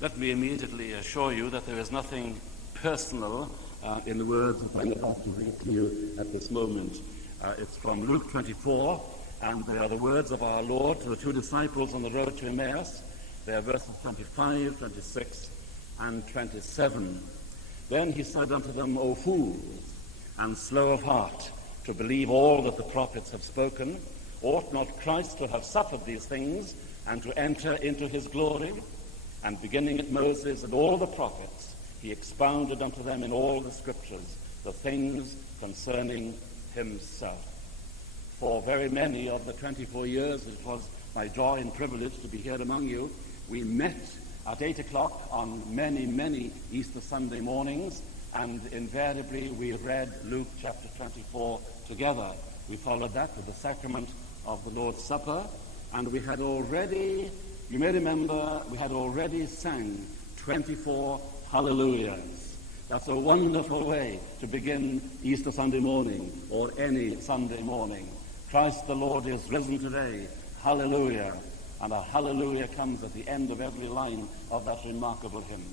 Let me immediately assure you that there is nothing personal in the words that I'm about to read to you at this moment. It's from Luke 24, and they are the words of our Lord to the two disciples on the road to Emmaus. They are verses 25, 26, and 27. Then he said unto them, O fools, and slow of heart, to believe all that the prophets have spoken. Ought not Christ to have suffered these things, and to enter into his glory? And beginning at Moses and all the prophets, he expounded unto them in all the scriptures the things concerning himself. For very many of the 24 years it was my joy and privilege to be here among you, we met at 8 o'clock on many, many Easter Sunday mornings, and invariably we read Luke chapter 24 together. We followed that with the sacrament of the Lord's Supper, and we had already, you may remember, we had already sang 24 hallelujahs. That's a wonderful way to begin Easter Sunday morning, or any Sunday morning. Christ the Lord is risen today. Hallelujah. And a hallelujah comes at the end of every line of that remarkable hymn.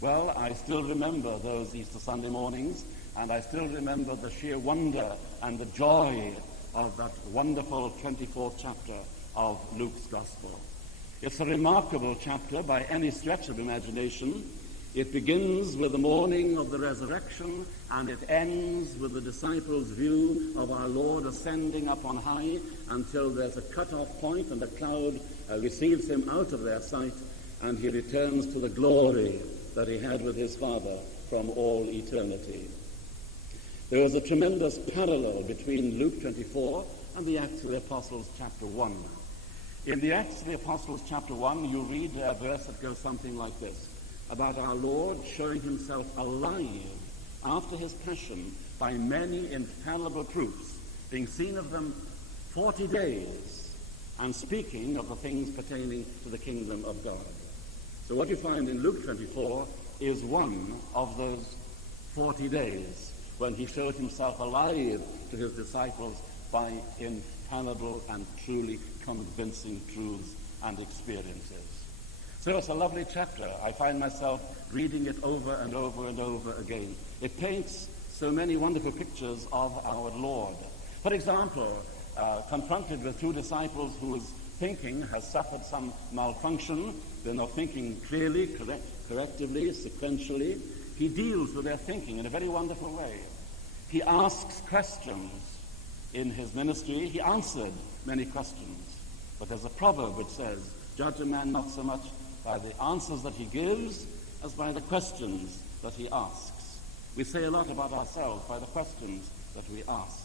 Well, I still remember those Easter Sunday mornings, and I still remember the sheer wonder and the joy of that wonderful 24th chapter of Luke's Gospel. It's a remarkable chapter by any stretch of imagination. It begins with the morning of the resurrection, and it ends with the disciples' view of our Lord ascending up on high until there's a cut-off point and a cloud receives him out of their sight, and he returns to the glory that he had with his Father from all eternity. There is a tremendous parallel between Luke 24 and the Acts of the Apostles chapter 1. In the Acts of the Apostles chapter 1, you read a verse that goes something like this, about our Lord showing himself alive after his passion by many infallible proofs, being seen of them 40 days, and speaking of the things pertaining to the kingdom of God. So what you find in Luke 24 is one of those 40 days when he showed himself alive to his disciples by infallible and truly convincing truths and experiences. So it's a lovely chapter. I find myself reading it over and over and over again. It paints so many wonderful pictures of our Lord. For example, confronted with two disciples whose thinking has suffered some malfunction, they're not thinking clearly, correctively, sequentially, he deals with their thinking in a very wonderful way. He asks questions. In his ministry, he answered many questions. But there's a proverb which says, judge a man not so much by the answers that he gives as by the questions that he asks. We say a lot about ourselves by the questions that we ask.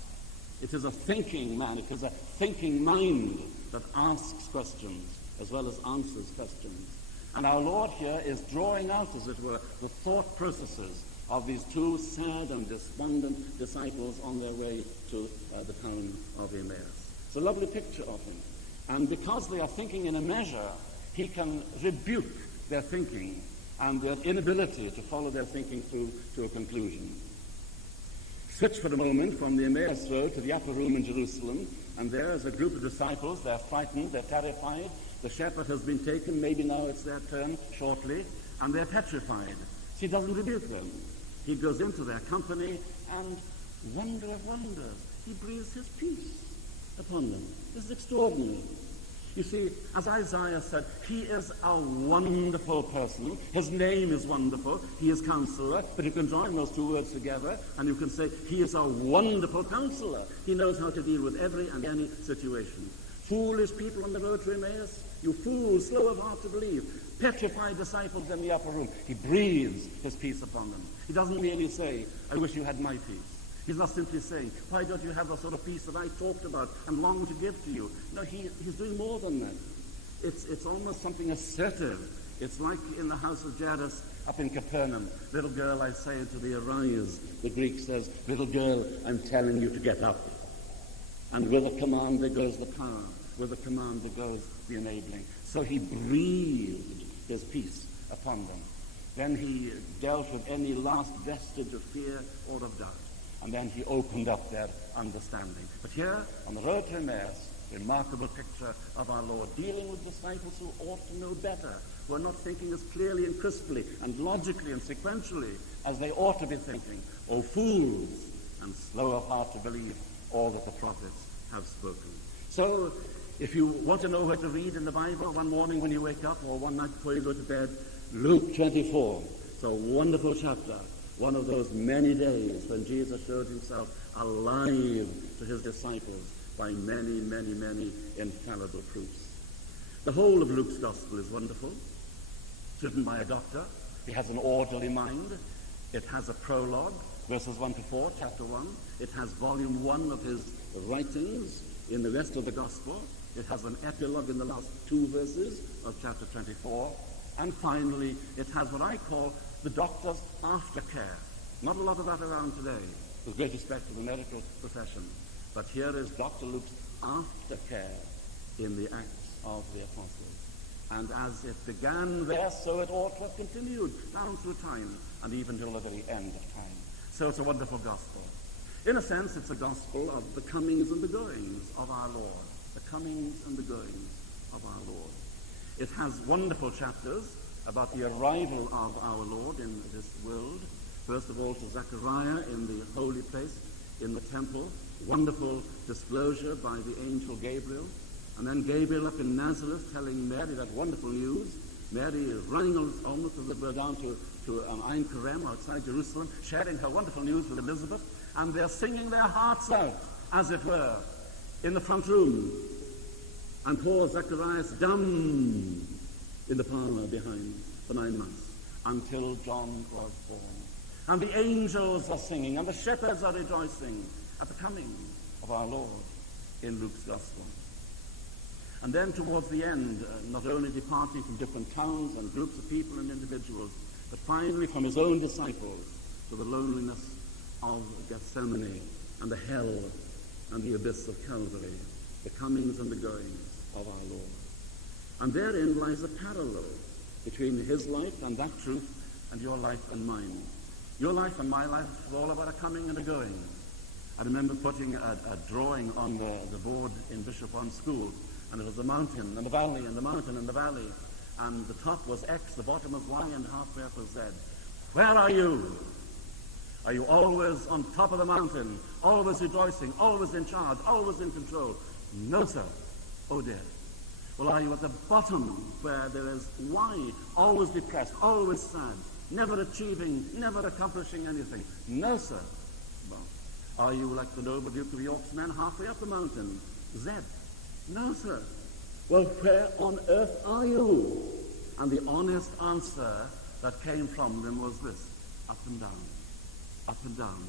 It is a thinking man, it is a thinking mind that asks questions as well as answers questions. And our Lord here is drawing out, as it were, the thought processes of these two sad and despondent disciples on their way to the town of Emmaus. It's a lovely picture of him. And because they are thinking in a measure, he can rebuke their thinking and their inability to follow their thinking through to a conclusion. Switch for a moment from the Emmaus Road to the upper room in Jerusalem, and there is a group of disciples. They're frightened, they're terrified. The shepherd has been taken, maybe now it's their turn shortly, and they're petrified. He doesn't rebuke them. He goes into their company, and wonder of wonders, he breathes his peace upon them. This is extraordinary. You see, as Isaiah said, he is a wonderful person. His name is wonderful. He is Counselor. But you can join those two words together and you can say, he is a wonderful Counselor. He knows how to deal with every and any situation. Foolish people on the road to Emmaus, you fools, slow of heart to believe. Petrified disciples in the upper room. He breathes his peace upon them. He doesn't merely say, I wish you had my peace. He's not simply saying, why don't you have the sort of peace that I talked about and long to give to you? No, he's doing more than that. It's almost something assertive. It's like in the house of Jairus up in Capernaum. Little girl, I say to thee, arise. The Greek says, little girl, I'm telling you to get up. And with a command there goes the power. With a command there goes the enabling. So he breathed his peace upon them. Then he dealt with any last vestige of fear or of doubt. And then he opened up their understanding. But here, on the road to Emmaus, remarkable picture of our Lord dealing with disciples who ought to know better, who are not thinking as clearly and crisply and logically and sequentially as they ought to be thinking. O fools, and slow of heart to believe all that the prophets have spoken. So, if you want to know where to read in the Bible one morning when you wake up or one night before you go to bed, Luke 24. It's a wonderful chapter. One of those many days when Jesus showed himself alive to his disciples by many, many, many infallible proofs. The whole of Luke's gospel is wonderful. It's written by a doctor. He has an orderly mind. It has a prologue, verses 1 to 4, chapter 1. It has volume 1 of his writings in the rest of the gospel. It has an epilogue in the last 2 verses of chapter 24. And finally, it has what I call the doctor's aftercare. Not a lot of that around today, with great respect to the medical profession. But here is Dr. Luke's aftercare in the Acts of the Apostles. And as it began there, so it ought to have continued down through time and even till the very end of time. So it's a wonderful gospel. In a sense, it's a gospel of the comings and the goings of our Lord. The comings and the goings of our Lord. It has wonderful chapters about the arrival of our Lord in this world. First of all, to Zechariah in the holy place, in the temple. Wonderful disclosure by the angel Gabriel. And then Gabriel up in Nazareth telling Mary that wonderful news. Mary is running almost as it were down to Ein Karem outside Jerusalem, sharing her wonderful news with Elizabeth. And they're singing their hearts out, as it were, in the front room. And poor Zacharias dumb in the parlor behind for 9 months until John was born. And the angels are singing and the shepherds are rejoicing at the coming of our Lord in Luke's gospel. And then towards the end, not only departing from different towns and groups of people and individuals, but finally from his own disciples to the loneliness of Gethsemane and the hell and the abyss of Calvary, the comings and the goings of our Lord. And therein lies a parallel between his life and that truth and your life and mine. Your life and my life is all about a coming and a going. I remember putting a drawing on the board in Bishop One School, and it was the mountain and the valley and the mountain and the valley, and the top was X, the bottom was Y, and halfway up was Z. Where are you? Are you always on top of the mountain, always rejoicing, always in charge, always in control? No, sir. Oh, dear. Well, are you at the bottom where there is Y, always depressed, always sad, never achieving, never accomplishing anything? No, sir. Well, are you like the noble Duke of York's men halfway up the mountain? Z. No, sir. Well, where on earth are you? And the honest answer that came from them was this: up and down, up and down.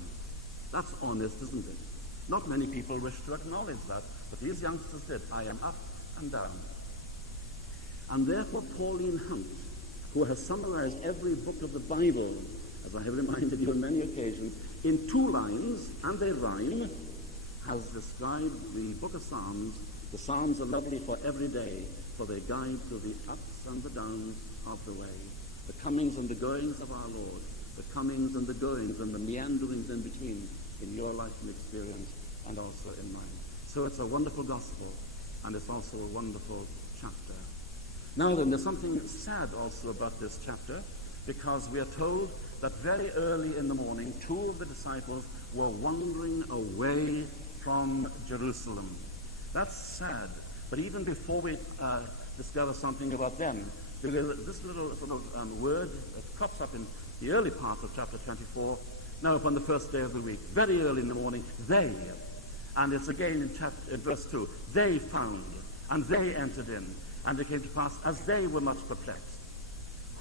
That's honest, isn't it? Not many people wish to acknowledge that, but these youngsters did. I am up and down. And therefore Pauline Hunt, who has summarized every book of the Bible, as I have reminded you on many occasions, in 2 lines, and they rhyme, has described the book of Psalms. The Psalms are lovely for every day, for they guide through the ups and the downs of the way, the comings and the goings of our Lord, the comings and the goings and the meanderings in between in your life and experience and also in mine. So it's a wonderful gospel, and it's also a wonderful chapter. Now then, there's something sad also about this chapter, because we are told that very early in the morning, 2 of the disciples were wandering away from Jerusalem. That's sad. But even before we discover something about them, because this little sort of word crops up in the early part of chapter 24, now upon the first day of the week, very early in the morning, they, and it's again in verse 2, they found, and they entered in, and it came to pass as they were much perplexed.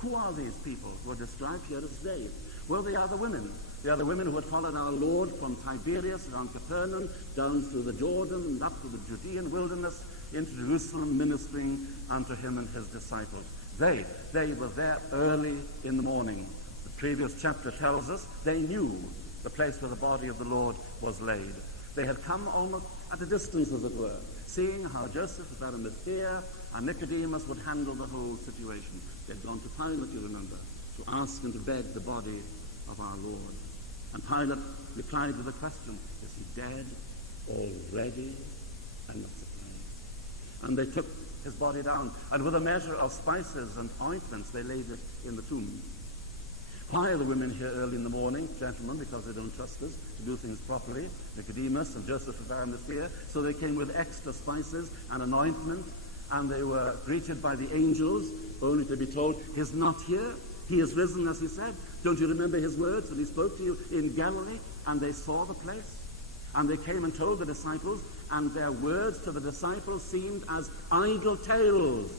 Who are these people who are described here as they? Well, they are the women. They are the women who had followed our Lord from Tiberias around Capernaum, down through the Jordan and up to the Judean wilderness, into Jerusalem, ministering unto him and his disciples. They were there early in the morning. The previous chapter tells us they knew the place where the body of the Lord was laid. They had come almost at a distance, as it were, seeing how Joseph of Arimathea and Nicodemus would handle the whole situation. They had gone to Pilate, you remember, to ask and to beg the body of our Lord. And Pilate replied with a question: is he dead already? I'm not surprised. And they took his body down, and with a measure of spices and ointments they laid it in the tomb. Why are the women here early in the morning, gentlemen? Because they don't trust us to do things properly. Nicodemus and Joseph of Arimathea. So they came with extra spices and an ointment, and they were greeted by the angels, only to be told, he's not here. He is risen, as he said. Don't you remember his words when he spoke to you in Galilee? And they saw the place. And they came and told the disciples, and their words to the disciples seemed as idle tales.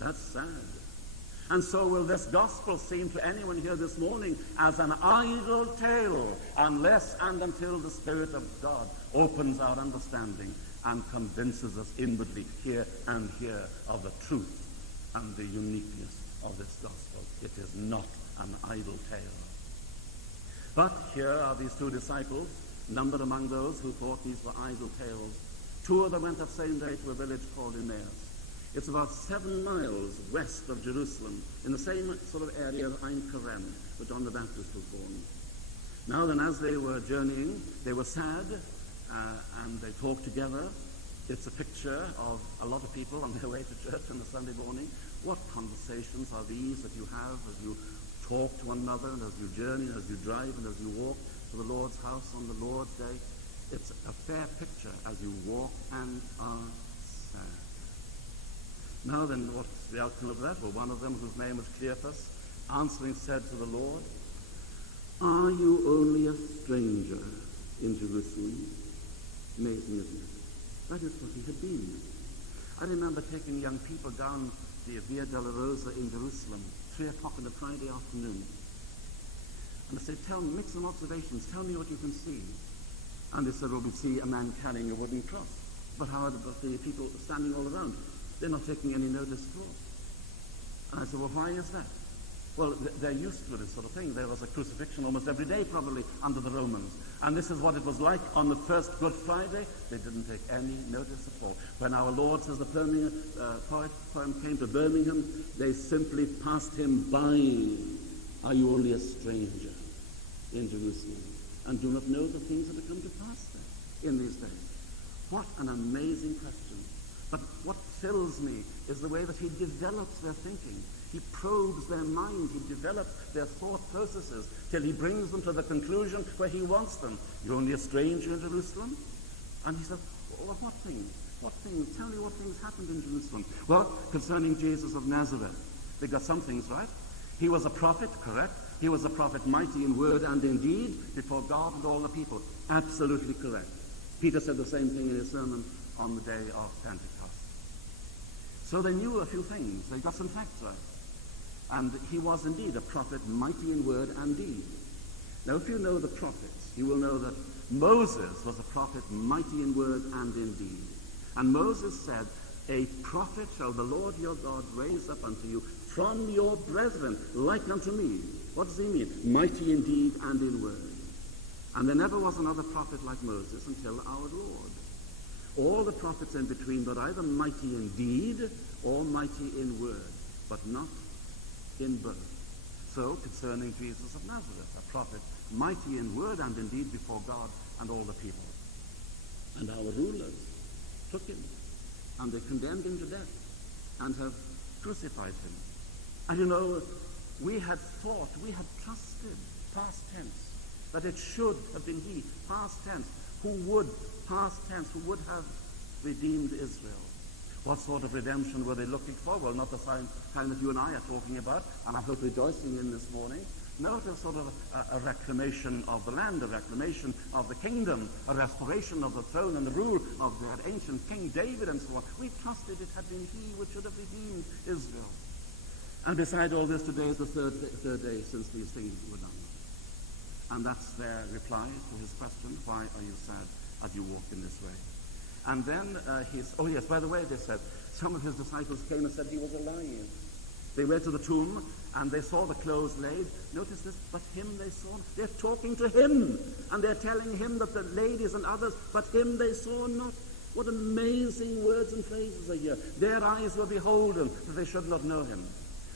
That's sad. And so will this gospel seem to anyone here this morning as an idle tale, unless and until the Spirit of God opens our understanding and convinces us inwardly here and here of the truth and the uniqueness of this gospel. It is not an idle tale. But here are these two disciples, numbered among those who thought these were idle tales. Two of them went that same day to a village called Emmaus. It's about 7 miles west of Jerusalem, in the same sort of area of Ein Keren, where John the Baptist was born. Now then, as they were journeying, they were sad, and they talked together. It's a picture of a lot of people on their way to church on a Sunday morning. What conversations are these that you have as you talk to one another, and as you journey, and as you drive, and as you walk to the Lord's house on the Lord's day? It's a fair picture as you walk and are sad. Now then, what's the outcome of that? Well, one of them, whose name was Cleophas, answering said to the Lord, "Are you only a stranger in Jerusalem?" Amazing, isn't it? That is what he had been. I remember taking young people down the Via Dolorosa in Jerusalem, 3 o'clock on a Friday afternoon. And I said, make some observations, tell me what you can see. And they said, well, we see a man carrying a wooden cross. But how about the people standing all around? They're not taking any notice at all. And I said, well, why is that? Well, they're used to this sort of thing. There was a crucifixion almost every day, probably, under the Romans. And this is what it was like on the first Good Friday. They didn't take any notice at all. When our Lord, says the poem came to Birmingham, they simply passed him by. Are you only a stranger in Jerusalem, and do not know the things that have come to pass there in these days? What an amazing question. But what fills me is the way that he develops their thinking. He probes their mind. He develops their thought processes till he brings them to the conclusion where he wants them. You're only a stranger in Jerusalem? And he says, well, what things? What things? Tell me what things happened in Jerusalem. Well, concerning Jesus of Nazareth, they got some things right. He was a prophet, correct? He was a prophet mighty in word and in deed before God and all the people. Absolutely correct. Peter said the same thing in his sermon on the day of Pentecost. So they knew a few things. They got some facts right. And he was indeed a prophet mighty in word and deed. Now, if you know the prophets, you will know that Moses was a prophet mighty in word and in deed. And Moses said, a prophet shall the Lord your God raise up unto you from your brethren, like unto me. What does he mean? Mighty in deed and in word. And there never was another prophet like Moses until our Lord. All the prophets in between were either mighty in deed or mighty in word, but not in birth. So, concerning Jesus of Nazareth, a prophet mighty in word and in deed before God and all the people. And our rulers took him, and they condemned him to death, and have crucified him. And you know, we had thought, we had trusted, past tense, that it should have been he, past tense, who would have redeemed Israel. What sort of redemption were they looking for? Well, not the kind that you and I are talking about, and I hope rejoicing in this morning. No, it was sort of a reclamation of the land, a reclamation of the kingdom, a restoration of the throne and the rule of their ancient King David and so on. We trusted it had been he which should have redeemed Israel. And beside all this, today is the third day since these things were done. And that's their reply to his question, why are you sad as you walk in this way? And then oh yes, by the way, they said, some of his disciples came and said he was alive. They went to the tomb and they saw the clothes laid. Notice this, but him they saw. They're talking to him and they're telling him that the ladies and others, but him they saw not. What amazing words and phrases are here. Their eyes were beholden, that they should not know him.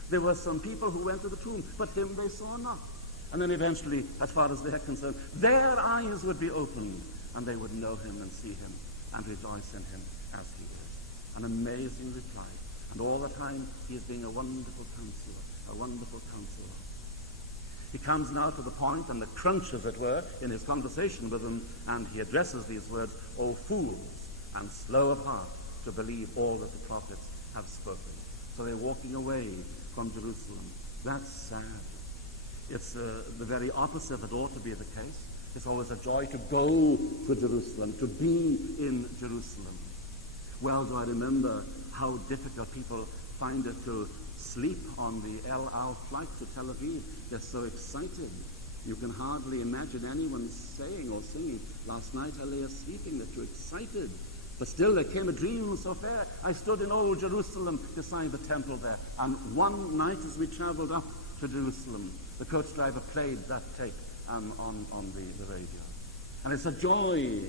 There were some people who went to the tomb, but him they saw not. And then eventually, as far as they're concerned, their eyes would be opened and they would know him and see him and rejoice in him as he is. An amazing reply. And all the time he is being a wonderful counselor, a wonderful counselor. He comes now to the point and the crunch, as it were, in his conversation with them, and he addresses these words, O fools, and slow of heart to believe all that the prophets have spoken. So they're walking away from Jerusalem. That's sad. It's the very opposite that ought to be the case. It's always a joy to go to Jerusalem, to be in Jerusalem. Well, do I remember how difficult people find it to sleep on the El Al flight to Tel Aviv. They're so excited. You can hardly imagine anyone saying or singing, last night I lay sleeping, that you're excited. But still there came a dream so fair. I stood in old Jerusalem beside the temple there. And one night as we traveled up to Jerusalem, the coach driver played that tape on the radio. And it's a joy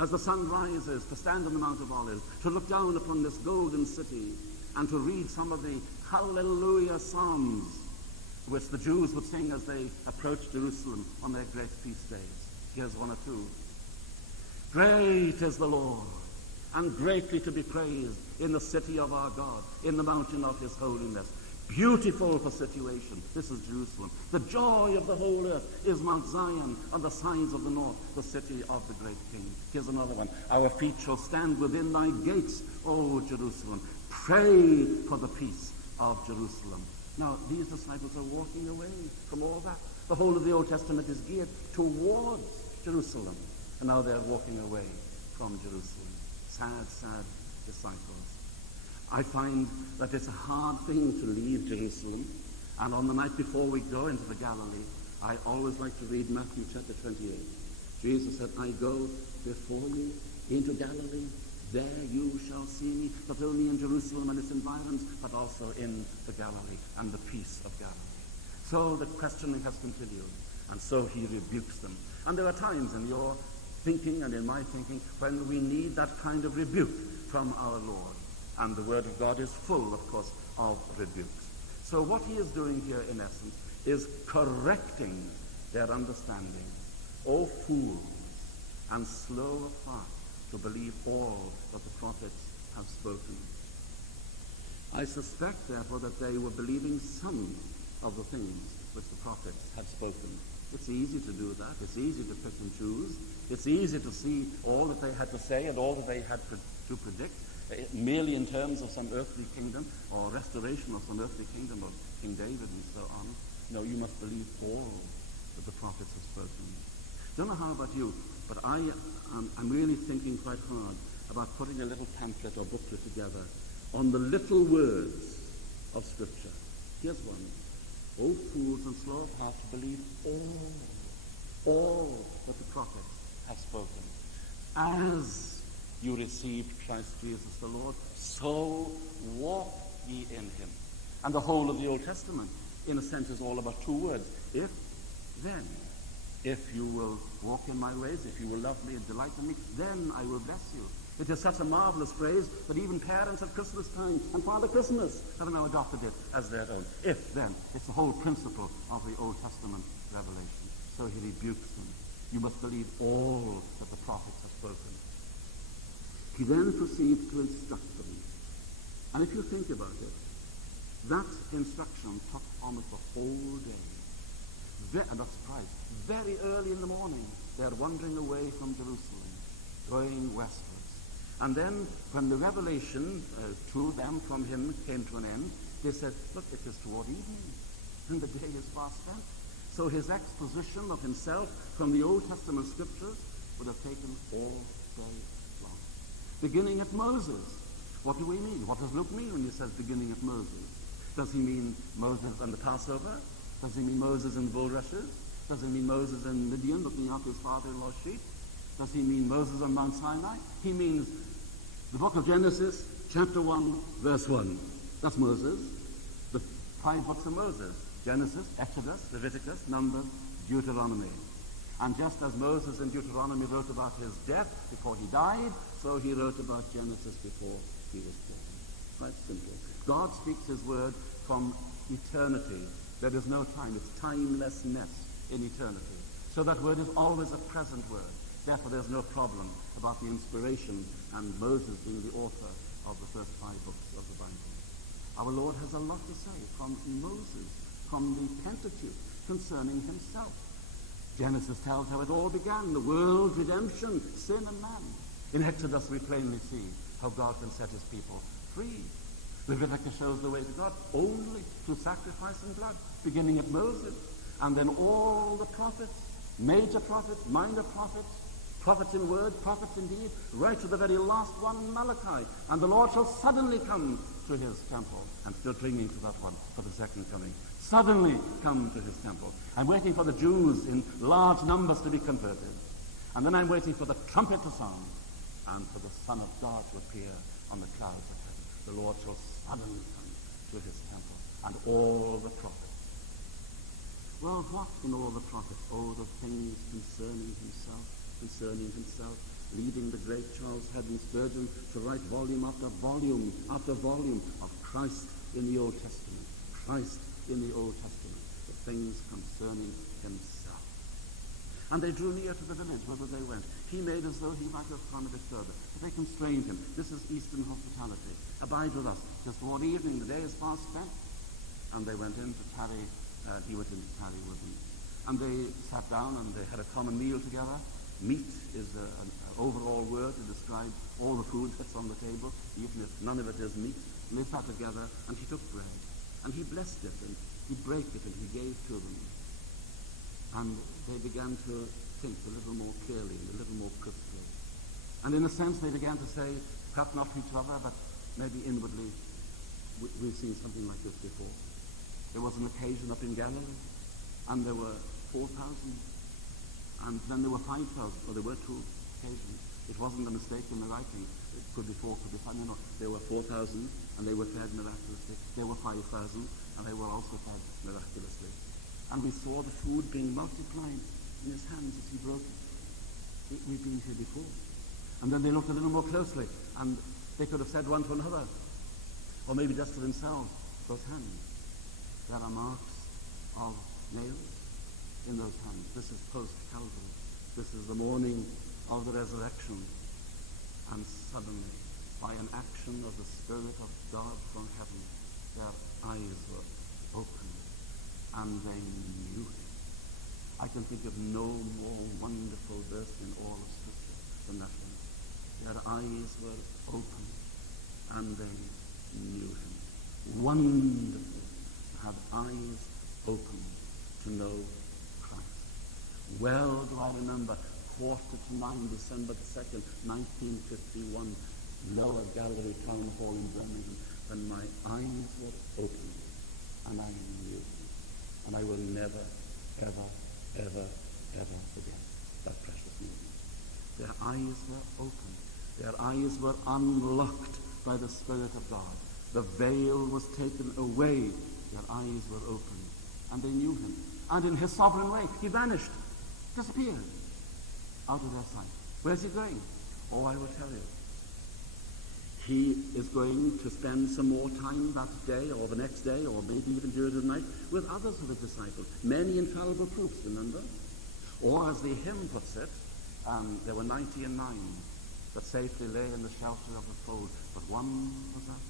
as the sun rises to stand on the Mount of Olives, to look down upon this golden city and to read some of the Hallelujah Psalms which the Jews would sing as they approached Jerusalem on their great feast days. Here's one or two. Great is the Lord, and greatly to be praised in the city of our God, in the mountain of his holiness. Beautiful for situation. This is Jerusalem. The joy of the whole earth is Mount Zion on the sides of the north, the city of the great King. Here's another one. Our feet shall stand within thy gates, O Jerusalem. Pray for the peace of Jerusalem. Now, these disciples are walking away from all that. The whole of the Old Testament is geared towards Jerusalem. And now they're walking away from Jerusalem. Sad, sad disciples. I find that it's a hard thing to leave Jerusalem. And on the night before we go into the Galilee, I always like to read Matthew chapter 28. Jesus said, I go before you into Galilee. There you shall see me, not only in Jerusalem and its environs, but also in the Galilee and the peace of Galilee. So the questioning has continued, and so he rebukes them. And there are times in your thinking and in my thinking when we need that kind of rebuke from our Lord. And the Word of God is full, of course, of rebukes. So what he is doing here, in essence, is correcting their understanding. O fools, and slow of heart to believe all that the prophets have spoken. I suspect, therefore, that they were believing some of the things which the prophets had spoken. It's easy to do that. It's easy to pick and choose. It's easy to see all that they had to say and all that they had to predict, merely in terms of some earthly kingdom or restoration of some earthly kingdom of King David and so on. No, you must believe all that the prophets have spoken. Don't know how about you, but I'm really thinking quite hard about putting a little pamphlet or booklet together on the little words of Scripture. Here's one. O fools and slow of heart to believe all that the prophets have spoken. As you received Christ Jesus the Lord, so walk ye in him. And the whole of the Old Testament, in a sense, is all about two words. If, then. If you will walk in my ways, if you will love me and delight in me, then I will bless you. It is such a marvelous phrase that even parents at Christmas time and Father Christmas have now adopted it as their own. If, then. It's the whole principle of the Old Testament revelation. So he rebukes them. You must believe all that the prophets have spoken. He then proceeds to instruct them. And if you think about it, that instruction took almost the whole day. And not surprised. Very early in the morning, they are wandering away from Jerusalem, going westwards. And then, when the revelation to them from him came to an end, they said, look, it is toward evening, and the day is fast spent. So his exposition of himself from the Old Testament scriptures would have taken all day long. Beginning at Moses. What do we mean? What does Luke mean when he says beginning at Moses? Does he mean Moses and the Passover? Does he mean Moses in the bulrushes? Does he mean Moses in Midian looking after his father-in-law's sheep? Does he mean Moses on Mount Sinai? He means the book of Genesis, chapter 1, verse 1. That's Moses. The 5 books of Moses. Genesis, Exodus, Leviticus, Numbers, Deuteronomy. And just as Moses in Deuteronomy wrote about his death before he died, so he wrote about Genesis before he was born. Quite simple. God speaks his word from eternity. There is no time. It's timelessness in eternity. So that word is always a present word. Therefore, there's no problem about the inspiration and Moses being the author of the first 5 books of the Bible. Our Lord has a lot to say from Moses, from the Pentateuch, concerning himself. Genesis tells how it all began, the world, redemption, sin and man. In Exodus we plainly see how God can set his people free. Leviticus shows the way to God only through sacrifice and blood, beginning at Moses, and then all the prophets, major prophets, minor prophets, prophets in word, prophets in deed, right to the very last one, Malachi. And the Lord shall suddenly come to his temple. I'm still clinging to that one for the second coming. Suddenly come to his temple. I'm waiting for the Jews in large numbers to be converted. And then I'm waiting for the trumpet to sound and for the Son of God to appear on the clouds of heaven. The Lord shall suddenly come to his temple. And all the prophets. Well, what in all the prophets? Oh, the things concerning himself, leading the great Charles Haddon Spurgeon to write volume after volume after volume of Christ in the Old Testament. Christ in the Old Testament. The things concerning himself. And they drew near to the village whither they went. He made as though he might have gone a bit further, but they constrained him. This is Eastern hospitality. Abide with us. Just toward evening, the day is fast spent. And they went in to tarry. He went in to tarry with them. And they sat down and they had a common meal together. Meat is an overall word to describe all the food that's on the table, even if none of it is meat. And they sat together, and he took bread, and he blessed it, and he brake it, and he gave to them. And they began to think a little more clearly and a little more crisply. And in a sense, they began to say, perhaps not to each other, but maybe inwardly, we've seen something like this before. There was an occasion up in Galilee, and there were 4,000. And then there were 5,000, or there were 2 occasions. It wasn't a mistake in the writing. It could be 4, could be 5. No, there were 4,000, and they were fed miraculously. There were 5,000, and they were also fed miraculously. And we saw the food being multiplied in his hands as he broke it. We've been here before. And then they looked a little more closely, and they could have said one to another, or maybe just to themselves, those hands. There are marks of nails in those hands. This is post-Calvary. This is the morning of the resurrection. And suddenly, by an action of the Spirit of God from heaven, their eyes were opened, and they knew him. I can think of no more wonderful verse in all of Scripture than that one. Their eyes were opened, and they knew him. Wonderful to have eyes opened to know Christ. Well do I remember, 8:45, December the 2nd, 1951, Lower Gallery Town Hall in Birmingham, when my eyes were opened, and I knew him. And I will never, ever, ever, ever forget that precious moment. Their eyes were opened. Their eyes were unlocked by the Spirit of God. The veil was taken away. Their eyes were opened. And they knew him. And in his sovereign way, he vanished, disappeared out of their sight. Where's he going? Oh, I will tell you. He is going to spend some more time that day or the next day or maybe even during the night with others of his disciples. Many infallible proofs, remember? Or as the hymn puts it, there were 99 that safely lay in the shelter of the fold, but one was up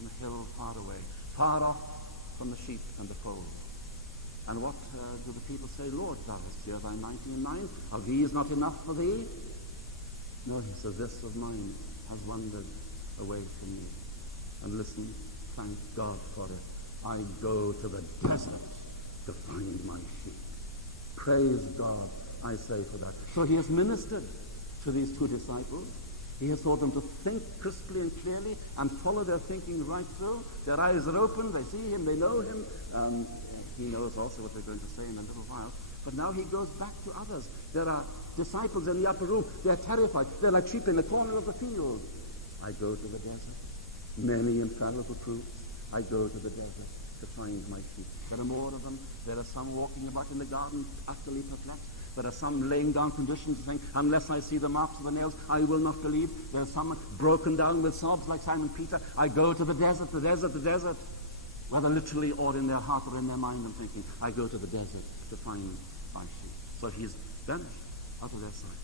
on a hill far away, far off from the sheep and the fold. And what do the people say? Lord, thou hast here thy 99. Are these not enough for thee? No, he says, this of mine has wandered away from me. And listen, thank God for it. I go to the desert to find my sheep. Praise God, I say for that. So he has ministered to these 2 disciples. He has taught them to think crisply and clearly and follow their thinking right through. Their eyes are open, they see him, they know him. He knows also what they're going to say in a little while. But now he goes back to others. There are disciples in the upper room. They're terrified. They're like sheep in the corner of the field. I go to the desert. Many infallible proofs. I go to the desert to find my sheep. There are more of them. There are some walking about in the garden, utterly perplexed. There are some laying down conditions saying, unless I see the marks of the nails, I will not believe. There are some broken down with sobs like Simon Peter. I go to the desert, the desert, the desert. Whether literally or in their heart or in their mind, I'm thinking, I go to the desert to find my sheep. So he's vanished out of their sight.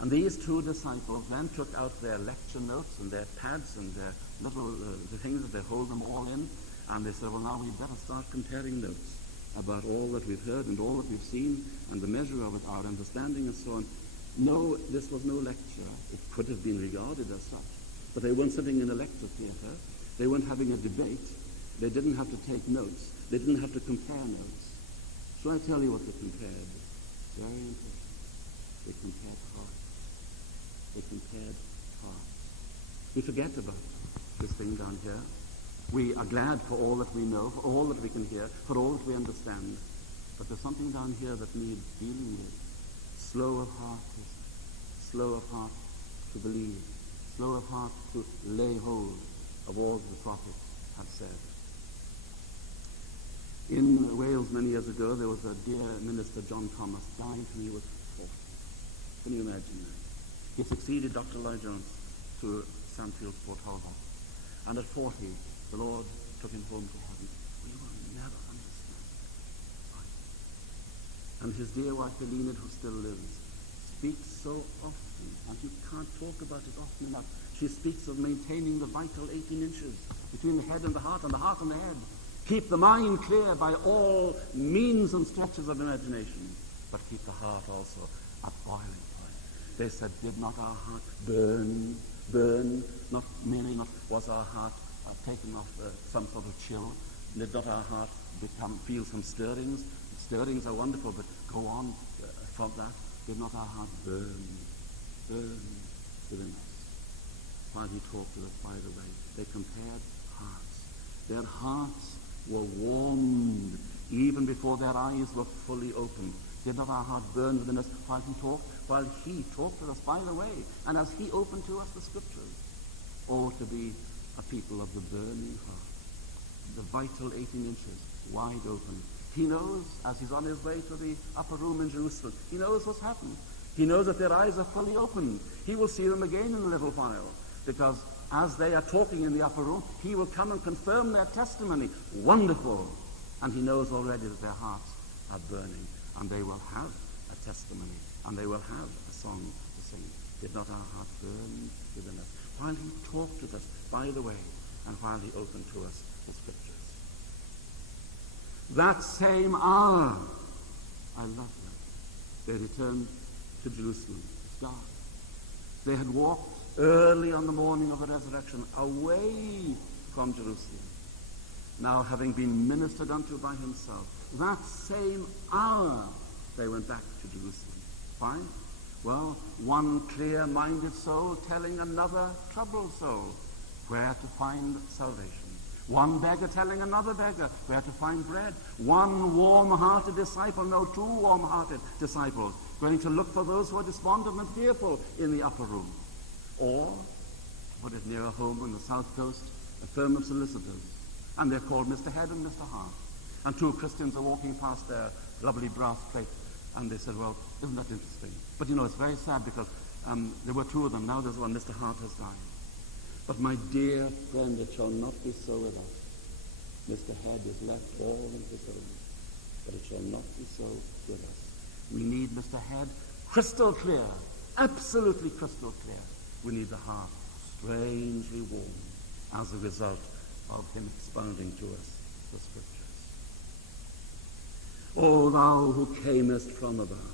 And these two disciples then took out their lecture notes and their pads and their little the things that they hold them all in, and they said, well, now we'd better start comparing notes about all that we've heard and all that we've seen and the measure of it, our understanding and so on. No, this was no lecture. It could have been regarded as such. But they weren't sitting in a lecture theatre. They weren't having a debate. They didn't have to take notes. They didn't have to compare notes. Shall I tell you what they compared? Very important. They compared hearts. They compared hearts. We forget about this thing down here. We are glad for all that we know, for all that we can hear, for all that we understand. But there's something down here that needs dealing with. Slow of heart, slow of heart to believe, slow of heart to lay hold of all the prophets have said. In Wales many years ago, there was a dear minister, John Thomas, died when he was 40. Can you imagine that? He succeeded Dr. Lloyd Jones to Sandfield Port Holborn. And at 40, the Lord took him home to heaven. We will never understand why. And his dear wife, Helena, who still lives, speaks so often, and you can't talk about it often enough. She speaks of maintaining the vital 18 inches between the head and the heart and the head. Keep the mind clear by all means and stretches of imagination, but keep the heart also at boiling point. They said, did not our heart burn, not merely not was our heart taken off some sort of chill, did not our heart feel some stirrings? Stirrings are wonderful, but go on from that. Did not our heart burn within us? While he talked to us, by the way, they compared hearts. Their hearts were warmed even before their eyes were fully opened. Did not our heart burn within us while he talked? While he talked to us, by the way, and as he opened to us the scriptures. Oh, to be a people of the burning heart, the vital 18 inches wide open. He knows, as he's on his way to the upper room in Jerusalem, he knows what's happened. He knows that their eyes are fully open. He will see them again in a little while, because as they are talking in the upper room, he will come and confirm their testimony. Wonderful! And he knows already that their hearts are burning, and they will have a testimony, and they will have a song to sing. Did not our heart burn within us? While he talked with us, by the way, and while he opened to us the scriptures. That same hour, I love that, they returned to Jerusalem. It's dark. They had walked early on the morning of the resurrection away from Jerusalem. Now, having been ministered unto by himself, that same hour they went back to Jerusalem. Why? Well, one clear-minded soul telling another troubled soul where to find salvation. One beggar telling another beggar where to find bread. One warm-hearted disciple, no, two warm-hearted disciples, going to look for those who are despondent and fearful in the upper room. Or, to put it nearer home on the south coast, a firm of solicitors. And they're called Mr. Head and Mr. Hart. And two Christians are walking past their lovely brass plate. And they said, well, isn't that interesting? But you know, it's very sad because there were two of them. Now there's one. Mr. Hart has died. But my dear friend, it shall not be so with us. Mr. Head is left all on his own. But it shall not be so with us. We need Mr. Head crystal clear, absolutely crystal clear. We need the heart strangely warm as a result of him expounding to us the scriptures. O thou who camest from above,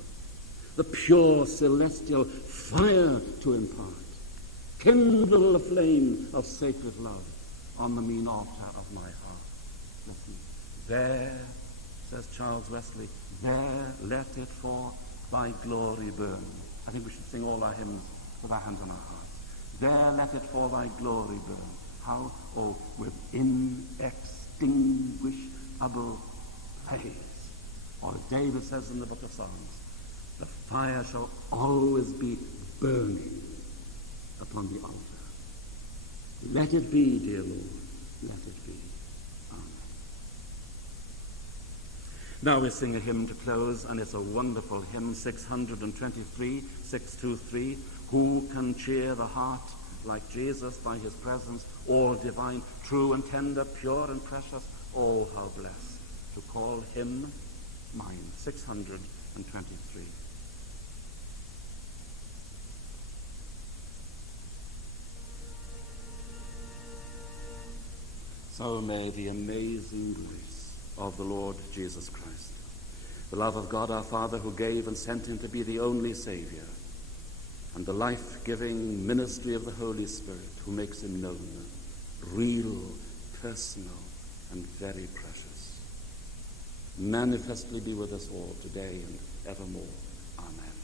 the pure celestial fire to impart, kindle the flame of sacred love on the mean altar of my heart. Listen, there, says Charles Wesley, there let it for thy glory burn. I think we should sing all our hymns with our hands on our hearts. There let it for thy glory burn. How? Oh, with inextinguishable praise. Or as David says in the book of Psalms, the fire shall always be burning upon the altar. Let it be, dear Lord, let it be. Amen. Now we sing a hymn to close, and it's a wonderful hymn, 623, 623. Who can cheer the heart like Jesus by his presence, all divine, true and tender, pure and precious? Oh, how blessed to call him mine. 623. So may the amazing grace of the Lord Jesus Christ, the love of God our Father who gave and sent him to be the only Savior, and the life-giving ministry of the Holy Spirit who makes him known, real, personal, and very precious, manifestly be with us all today and evermore. Amen.